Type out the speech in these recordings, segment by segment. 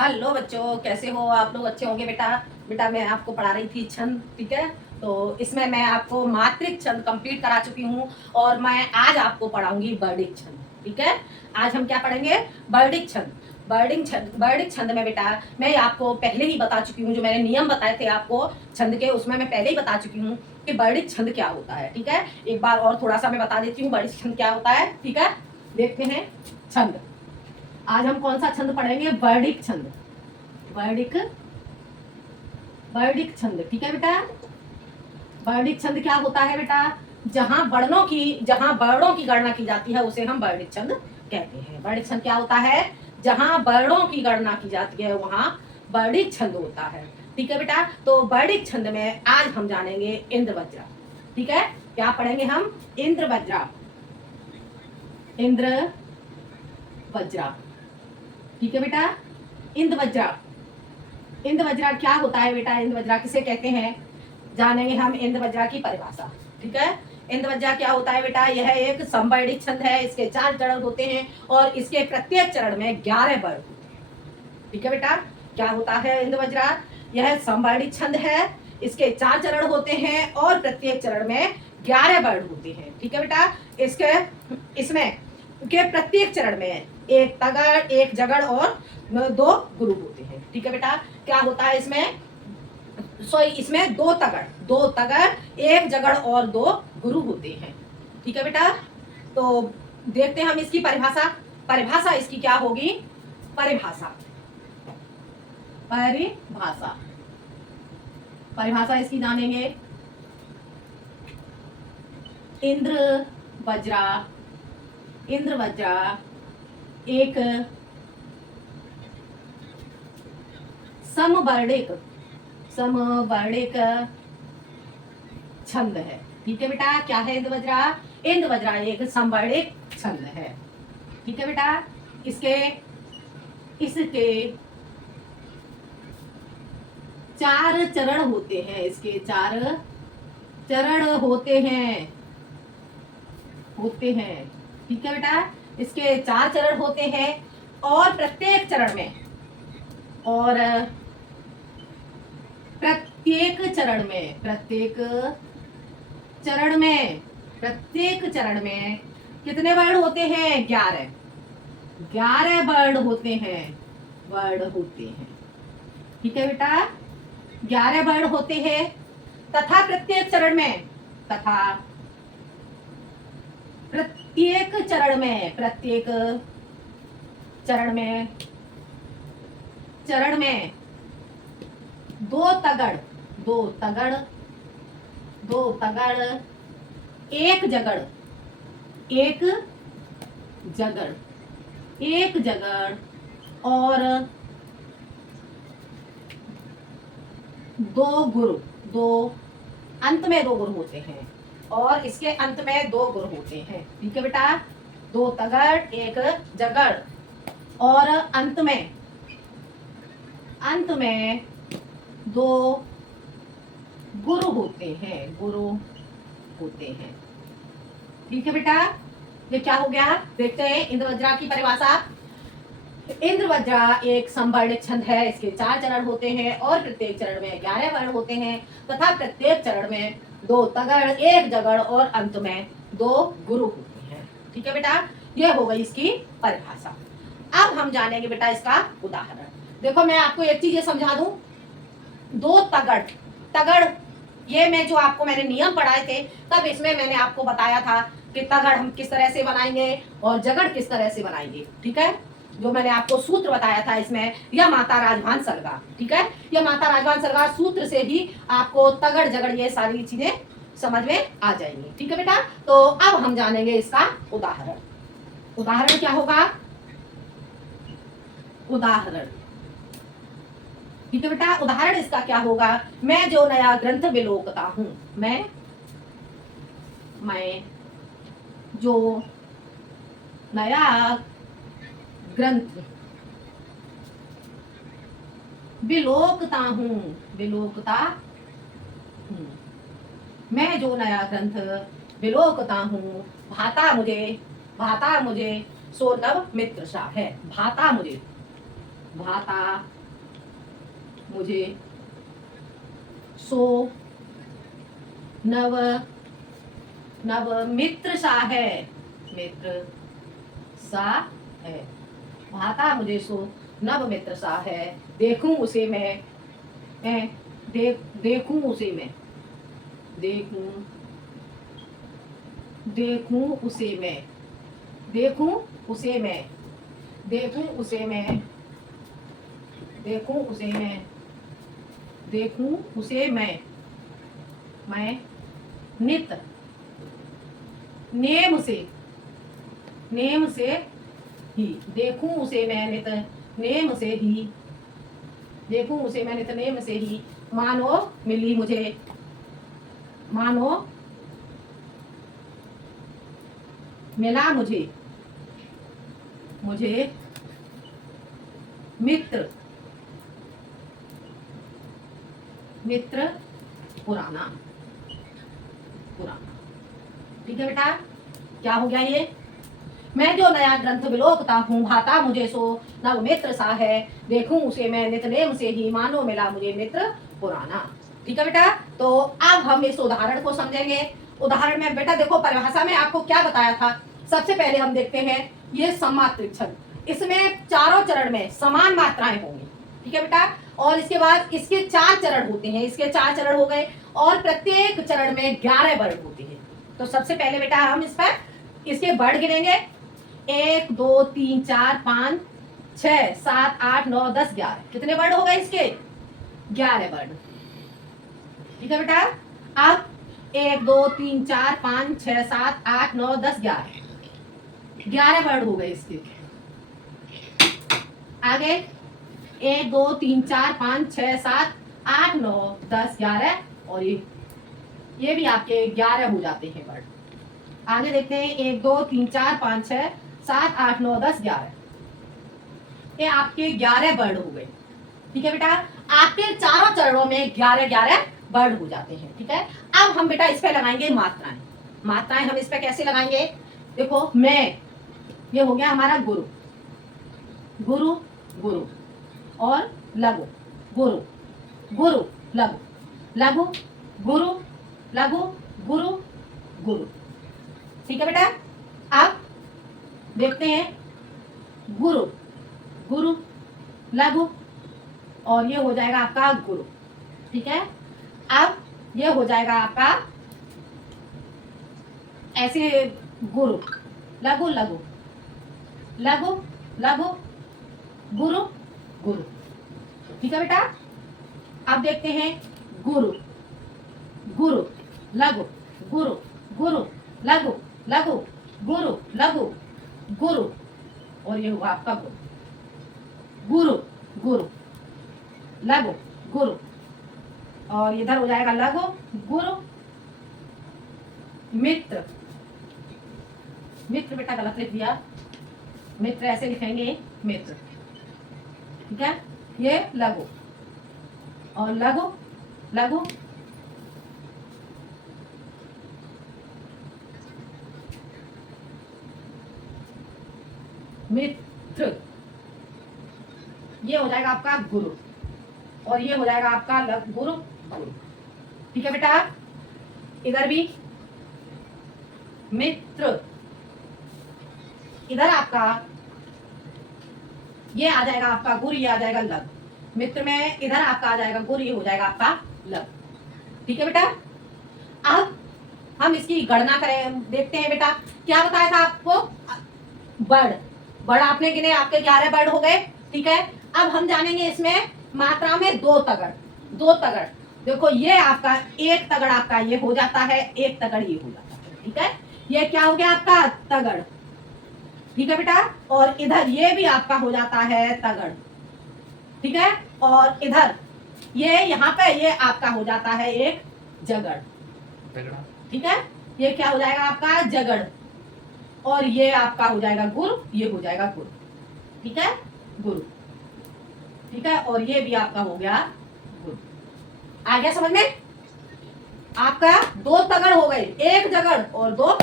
Hello बच्चों, कैसे हो आप लोग? अच्छे होंगे बेटा। बेटा मैं आपको पढ़ा रही थी छंद, ठीक है। तो इसमें मैं आपको मात्रिक छंद कंप्लीट करा चुकी हूँ और मैं आज आपको पढ़ाऊंगी वर्डिक छंद, ठीक है। आज हम क्या पढ़ेंगे? वर्डिक छंद। वर्डिक छंद में बेटा मैं आपको पहले ही बता चुकी हूँ, जो मैंने नियम बताए थे आपको छंद के, उसमें मैं पहले ही बता चुकी हूँ कि वर्डिक छंद क्या होता है, ठीक है। एक बार और थोड़ा सा मैं बता देती हूँ वर्डिक छंद क्या होता है, ठीक है। देखते हैं छंद। आज हम कौन सा छंद पढ़ेंगे? वर्डिक छंद। वर्डिक वर्डिक छंद, ठीक है बेटा। वर्णिक छंद क्या होता है बेटा? जहां वर्णों की गणना की जाती है उसे हम वर्णिक छंद कहते हैं। वर्णिक छंद क्या होता है? जहां वर्णों की गणना की जाती है वहां वर्णिक छंद होता है, ठीक है बेटा। तो वर्णिक छंद में आज हम जानेंगे इंद्र वज्रा, ठीक है। क्या पढ़ेंगे हम? इंद्र वज्रा। इंद्र वज्रा, ठीक है बेटा। इंद्र वज्रा। इंद्र वज्रा क्या होता है बेटा? इंद्र वज्रा किसे कहते हैं जानेंगे हम। इंद्र वज्रा की परिभाषा, ठीक है। इंद्र वज्रा क्या होता है बेटा? यह एक संवर्णित छंद है। इसके 4 चरण होते हैं और इसके प्रत्येक चरण में 11 वर्ण होते हैं, ठीक है बेटा। क्या होता है इंद्र वज्रा? यह संवर्णित छंद है। इसके 4 चरण होते हैं और प्रत्येक चरण में 11 वर्ण होते हैं, ठीक है बेटा। इसके इसमें के प्रत्येक चरण में एक तगड़, एक जगड़ और 2 गुरु होते हैं, ठीक है बेटा। क्या होता है इसमें? इसमें 2 तगड़, एक जगड़ और 2 गुरु होते हैं, ठीक है बेटा। तो देखते हैं हम इसकी परिभाषा। परिभाषा इसकी क्या होगी? परिभाषा परिभाषा परिभाषा इसकी जानेंगे। इंद्र वज्रा। इंद्र वज्रा एक समवर्णिक समवर्णिक छंद है, ठीक है बेटा। क्या है इंद्र वज्रा? इंद्र वज्रा एक समवर्णिक छंद है, ठीक है बेटा। इसके इसके 4 चरण होते हैं। इसके 4 चरण होते हैं, ठीक है बेटा। इसके 4 चरण होते हैं और प्रत्येक चरण में और प्रत्येक चरण में कितने वर्ण होते हैं? 11 वर्ण होते हैं, ठीक है बेटा। 11 वर्ण होते हैं तथा प्रत्येक चरण में चरण में 2 तगड़, एक जगड़, एक जगड़ और 2 गुरु, 2 अंत में 2 गुरु होते हैं और इसके अंत में 2 गुरु होते हैं, ठीक है बेटा। 2 तगड़, एक जगड़ और अंत में 2 गुरु होते हैं, ठीक है बेटा। ये क्या हो गया? देखते हैं इंद्र वज्रा की परिभाषा। इंद्र वज्रा एक संवर्णित छंद है। इसके 4 चरण होते हैं और प्रत्येक चरण में 11 वर्ण होते हैं तथा प्रत्येक चरण में 2 तगड़, एक जगड़ और अंत में 2 गुरु होते हैं, ठीक है बेटा। ये हो गई इसकी परिभाषा। अब हम जानेंगे बेटा इसका उदाहरण। देखो मैं आपको एक चीज ये समझा दूं। 2 तगड़ ये मैं जो आपको मैंने नियम पढ़ाए थे तब इसमें मैंने आपको बताया था कि तगड़ हम किस तरह से बनाएंगे और जगड़ किस तरह से बनाएंगे, ठीक है। जो मैंने आपको सूत्र बताया था इसमें, यह माता राजभान सरगा, ठीक है। यह माता राजभान सरगा सूत्र से ही आपको तगड़ जगड़ ये सारी चीजें समझ में आ जाएंगी, ठीक है बेटा। तो अब हम जानेंगे इसका उदाहरण। उदाहरण क्या होगा? उदाहरण, ठीक है बेटा। उदाहरण इसका क्या होगा? मैं जो नया ग्रंथ विलोकता हूं, मैं जो नया ग्रंथ विलोकता हूं मैं जो नया ग्रंथ विलोकता हूं, भाता मुझे सो नव मित्र सा है। भाता मुझे भाता मुझे सो नव नव मित्र सा है, मित्र सा है। भाता मुझे सो नव मित्र सा है, देखूं उसे मैं देखूं उसे मैं देखूं देखूं उसे मैं देखूं उसे मैं देखूं उसे मैं देखूं उसे मैं देखूं उसे मैं नित नेम से ही देखूं उसे मैं नित नेम से ही देखूं उसे मैं नित नेम से ही मानो मिली मुझे मानो मिला मुझे मित्र मित्र पुराना ठीक है बेटा। क्या हो गया ये, मैं जो नया ग्रंथ विलोकता हूँ, भाता मुझे सो नव मित्र सा है, देखूं उसे मैं नित नेम से ही मानो मिला मुझे मित्र पुराना। ठीक है बेटा। तो अब हम इस उदाहरण को समझेंगे। उदाहरण में बेटा देखो परिभाषा में आपको क्या बताया था। सबसे पहले हम देखते हैं ये समात्रिक छंद, इसमें चारों चरण में समान मात्राएं होंगी। ठीक है बेटा। और इसके बाद इसके 4 चरण होते हैं, इसके 4 चरण हो गए और प्रत्येक चरण में 11 वर्ड होते हैं। तो सबसे पहले बेटा हम इस पर इसके वर्ड गिनेंगे 1 2 3 4 5 6 7 8 9 10 11। कितने वर्ड हो गए इसके 11 वर्ड। ठीक है बेटा। अब 1 2 3 4 5 6 7 8 9 10 11 वर्ड हो गए इसके। आगे 1 2 3 4 5 6 7 8 9 10 11 और ये भी आपके 11 हो जाते हैं वर्ड। आगे देखते हैं 1 2 3 4 5 6 7 8 9 10 11, ये आपके 11 वर्ड हो गए। ठीक है बेटा। आपके चारों चरणों में 11 वर्ड हो जाते हैं। ठीक है। अब हम बेटा इस पे लगाएंगे मात्राएं। मात्राएं हम इस पे कैसे लगाएंगे, देखो मैं, ये हो गया हमारा गुरु, गुरु गुरु और लघु, गुरु गुरु लघु, लघु गुरु, लघु गुरु गुरु। ठीक है बेटा। अब देखते हैं गुरु गुरु लघु और ये हो जाएगा आपका गुरु। ठीक है। अब ये हो जाएगा आपका ऐसे गुरु, लघु लघु लघु लघु गुरु गुरु। ठीक है बेटा। अब देखते हैं गुरु गुरु लघु गुरु गुरु लघु लघु गुरु लघु गुरु और ये हुआ आपका गुरु, गुरु गुरु लघु गुरु और इधर हो जाएगा लघु गुरु मित्र। मित्र बेटा गलत लिख दिया, मित्र ऐसे लिखेंगे मित्र। ठीक है। ये लघु और लघु लघु मित्र, ये हो जाएगा आपका गुरु और ये हो जाएगा आपका गुरु गुरु। ठीक है बेटा। इधर भी मित्र, इधर आपका ये आ जाएगा आपका गुरु, ये आ जाएगा लघु। मित्र में इधर आपका आ जाएगा गुरु, ये हो जाएगा आपका लघु। ठीक है बेटा। अब हम इसकी गणना करें, देखते हैं बेटा क्या बताया था आपको। वर्ड आपने गिने, आपके 11 वर्ड हो गए। ठीक है। अब हम जानेंगे इसमें मात्रा में 2 तगड़, 2 तगड़। देखो ये आपका 1 तगड़ आपका ये हो जाता है, 1 तगड़ ये हो जाता है। ठीक है। ये क्या हो गया आपका तगड़। ठीक है बेटा। और इधर ये भी आपका हो जाता है तगड़। ठीक है। और इधर ये यहाँ पे ये आपका हो जाता है एक जगड़। ठीक है। ये क्या हो जाएगा आपका जगड़ और ये आपका हो जाएगा गुरु, ये हो जाएगा गुरु। ठीक है। गुरु। ठीक है। और ये भी आपका हो गया गुरु। आ गया समझ में। आपका 2 तगड़ हो गए, 1 जगड़ और 2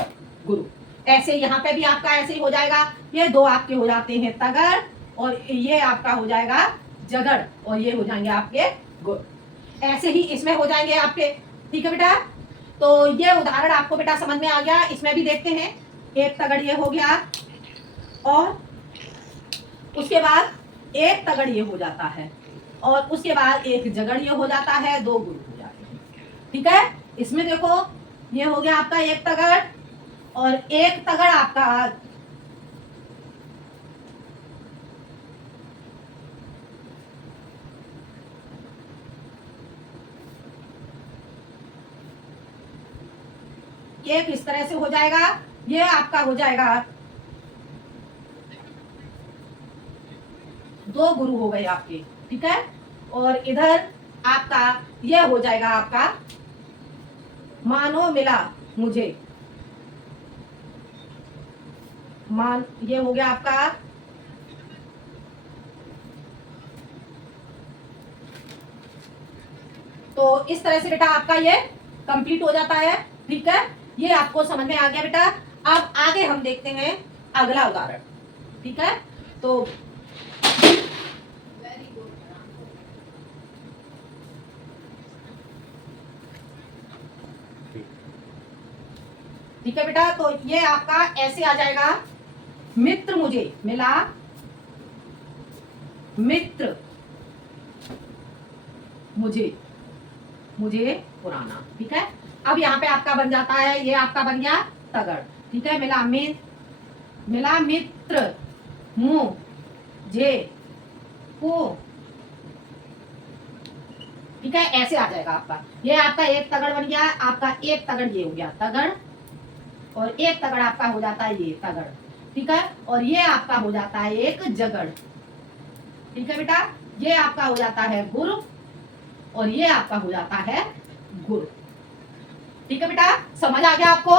गुरु। ऐसे यहाँ पे भी आपका ऐसे ही हो जाएगा, ये 2 आपके हो जाते हैं तगड़ और ये आपका हो जाएगा जगड़, और ये हो जाएंगे आपके गुड़। ऐसे ही इसमें हो जाएंगे आपके। ठीक है बेटा, तो ये उदाहरण आपको बेटा समझ में आ गया। इसमें भी देखते हैं, एक तगड़ ये हो गया, और उसके बाद एक तगड़ ये हो जाता है, और उसके बाद एक जगड़ ये हो जाता है, दो गुरु हो जाते हैं। ठीक है, इसमें देखो ये हो गया आपका एक तगड़, और एक तगड़ आपका एक इस तरह से हो जाएगा, ये आपका हो जाएगा दो गुरु हो गए आपके। ठीक है, और इधर आपका ये हो जाएगा आपका मानो मिला मुझे, मान ये हो गया आपका तो इस तरह से बेटा आपका ये कंप्लीट हो जाता है। ठीक है, ये आपको समझ में आ गया बेटा। अब आगे हम देखते हैं अगला उदाहरण। ठीक है, तो ठीक है बेटा, तो ये आपका ऐसे आ जाएगा, मित्र मुझे मिला, मित्र मुझे मुझे पुराना। ठीक है, अब यहाँ पे आपका बन जाता है, ये आपका बन गया तगड़। ठीक है, मिला मित्र मुझे को। ठीक है, ऐसे आ जाएगा आपका, ये आपका एक तगड़ बन गया, आपका एक तगड़ ये हो गया तगड़, और एक तगड़ आपका हो जाता है ये तगड़। ठीक है, और ये आपका हो जाता है एक जगड़। ठीक है बेटा, ये आपका हो जाता है गुरु, और ये आपका हो जाता है गुरु। ठीक है बेटा, समझ आ गया आपको?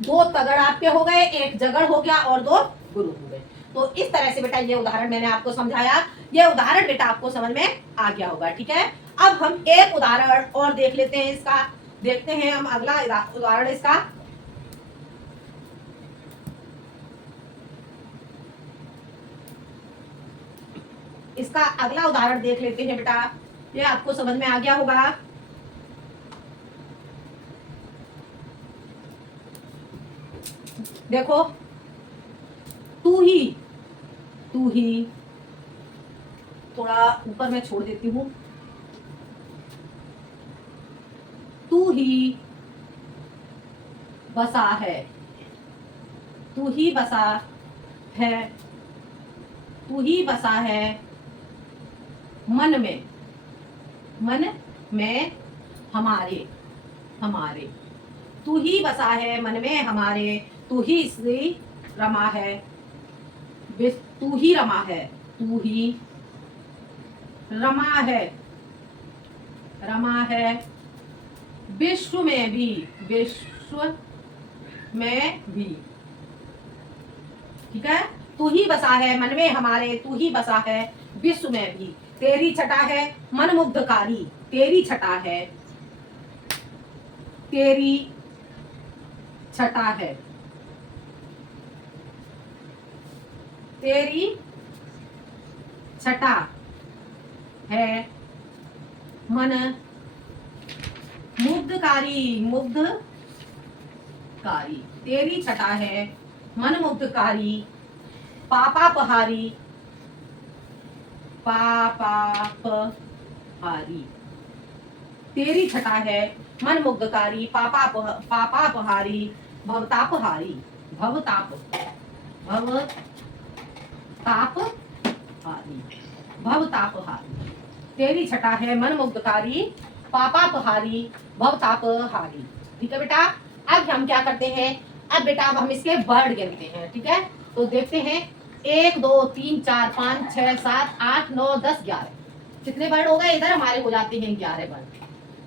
दो तगड़ आपके हो गए, एक जगड़ हो गया, और दो गुरु हो गए। तो इस तरह से बेटा ये उदाहरण मैंने आपको समझाया, ये उदाहरण बेटा आपको समझ में आ गया होगा। ठीक है, अब हम एक उदाहरण और देख लेते हैं इसका, देखते हैं हम अगला उदाहरण इसका। इसका अगला उदाहरण देख लेते हैं बेटा, ये आपको समझ में आ गया होगा। देखो, तू ही थोड़ा ऊपर मैं छोड़ देती हूं। तू ही बसा है, तू ही बसा है, तू ही बसा है मन में हमारे हमारे। तू ही बसा है मन में हमारे, तू ही श्री रमा है, तू ही रमा है, तू ही रमा है, रमा है विश्व में भी, विश्व में भी। ठीक है, तू ही बसा है मन में हमारे, तू ही बसा है विश्व में भी। तेरी छटा है मनमुग्धकारी, तेरी छटा है, तेरी छटा है, तेरी छटा है मन मुग्धकारी, मुग्धकारी। तेरी छटा है मन मुग्धकारी, पापापहारी, पापापहारी। तेरी छटा है मन मुग्धकारी, पापापहारी, भवतापहारी, भवतापहारी, भवतापहारी। तेरी छटा है मन मुग्धकारी, पापापहारी, भवतापहारी। ठीक है बेटा, अब हम क्या करते हैं, अब बेटा अब हम इसके वर्ड गिनते हैं। ठीक है, तो देखते हैं 1 2 3 4 5 6 7 8 9 10 11। कितने वर्ड हो गए? इधर हमारे हो जाते हैं 11 वर्ड।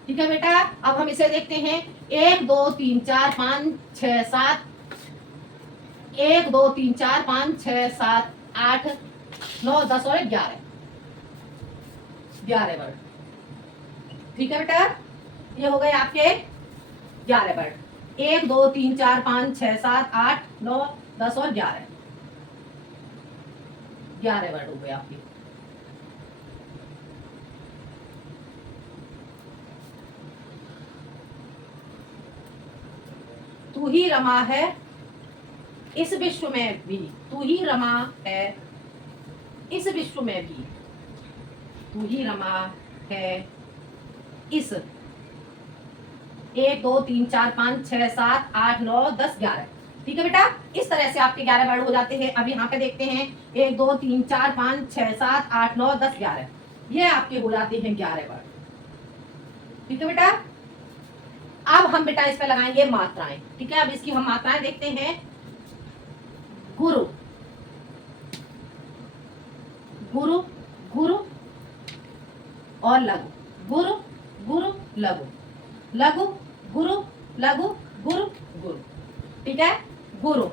ठीक है बेटा, अब हम इसे देखते हैं 1 2 3 4 5 6 7, 1 2 3 4 5 6 7 8 9 10 और 11 वर्ड। ठीक है बेटा, ये हो गए आपके 11 वर्ड। 1 2 3 4 5 6 7 8 9 10 और 11। 11 वर्ड हो गए आपके। तू ही रमा है इस विश्व में भी, तू ही रमा है इस विश्व में भी, तू ही रमा है इस 1 2 3 4 5 6 7 8 9 10 11। ठीक है बेटा, इस तरह से आपके 11 वर्ड हो जाते हैं। अब यहाँ पे देखते हैं 1 2 3 4 5 6 7 8 9 10 11, ये आपके हो जाते हैं 11 वर्ड। ठीक है बेटा, अब हम बेटा इस पे लगाएंगे मात्राएं। ठीक है, अब इसकी हम मात्राएं देखते हैं। गुरु, गुरु, गुरु और लघु, गुरु, गुरु, लघु, लघु, गुरु, लघु, गुरु, गुरु। ठीक है, गुरु,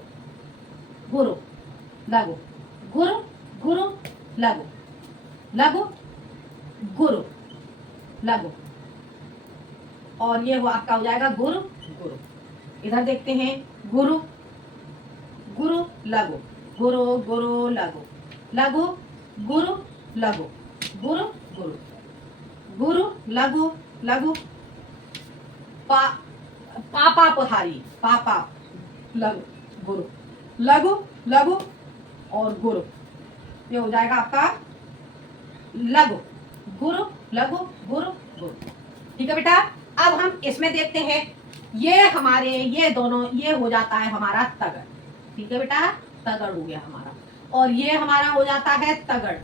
गुरु, लघु, गुरु, गुरु, लघु, लघु, गुरु, लघु, और ये वो आपका हो जाएगा गुरु, गुरु। इधर देखते हैं गुरु, गुरु, लघु, गुरु, गुरु, लघु, लघु, गुरु, लघु, गुरु, गुरु, गुरु, लघु, लघु, पापा पुहारी, पापा, लघु, गुरु, लघु, लघु और गुरु, ये हो जाएगा आपका लघु, गुरु, लघु, गुरु, गुरु। ठीक है बेटा, अब हम इसमें देखते हैं, ये हमारे ये दोनों, ये हो जाता है हमारा तगड़। ठीक है बेटा, तगड़ हो गया हमारा, और ये हमारा हो जाता है तगड़,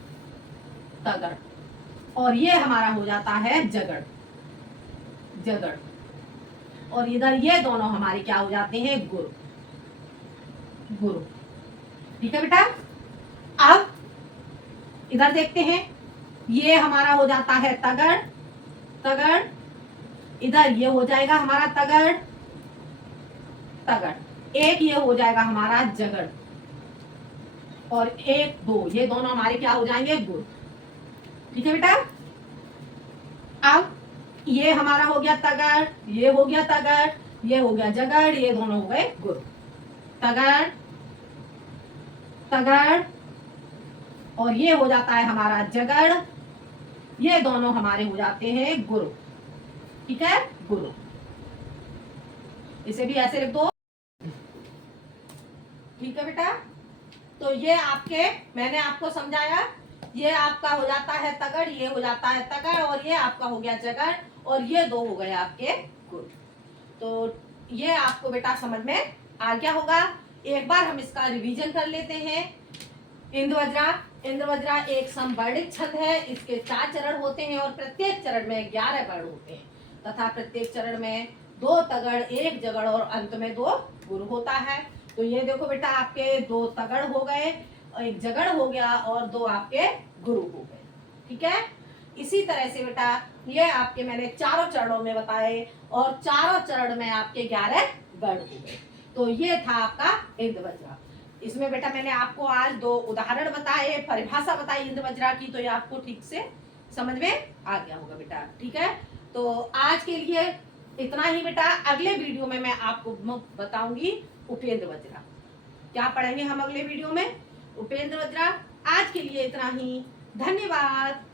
तगड़, और ये हमारा हो जाता है जगड़, जगड़, और इधर ये दोनों हमारे क्या हो जाते हैं, गुरु, गुरु। ठीक है बेटा, अब इधर देखते हैं, ये हमारा हो जाता है तगड़, तगड़, इधर ये हो जाएगा हमारा तगड़, तगड़, एक ये हो जाएगा हमारा जगड़, और 1 2 ये दोनों हमारे क्या हो जाएंगे, गुरु। ठीक है बेटा, अब ये हमारा हो गया तगड़, ये हो गया तगड़, ये हो गया जगड़, ये दोनों हो गए गुरु। तगड़, तगड़, और ये हो जाता है हमारा जगड़, ये दोनों हमारे हो जाते हैं गुरु। ठीक है, गुरु। इसे भी ऐसे लिख दो। ठीक है बेटा, तो ये आपके, मैंने आपको समझाया, ये आपका हो जाता है तगड़, ये हो जाता है तगड़, और ये आपका हो गया जगड़, और ये दो हो गए आपके गुरु। तो ये आपको बेटा समझ में आ गया होगा। एक बार हम इसका रिवीजन कर लेते हैं। इंद्रवज्रा, इंद्रवज्रा एक समवर्णित छंद है। इसके 4 चरण होते हैं और प्रत्येक चरण में 11 वर्ण होते हैं, तथा प्रत्येक चरण में 2 तगड़, 1 जगड़ और अंत में 2 गुरु होता है। तो ये देखो बेटा, आपके 2 तगड़ हो गए, 1 जगड़ हो गया, और 2 आपके गुरु हो गए। ठीक है, इसी तरह से बेटा ये आपके मैंने चारों चरणों में बताए, और चारों चरण में आपके 11 वर्ण हो गए। तो ये था आपका इंद्रवज्रा। इसमें बेटा मैंने आपको आज 2 उदाहरण बताए, परिभाषा बताई इंद्रवज्रा की, तो ये आपको ठीक से समझ में आ गया होगा बेटा। ठीक है, तो आज के लिए इतना ही बेटा। अगले वीडियो में मैं आपको बताऊंगी उपेंद्रवज्रा। क्या पढ़ेंगे हम अगले वीडियो में, उपेंद्रवज्रा। आज के लिए इतना ही, धन्यवाद।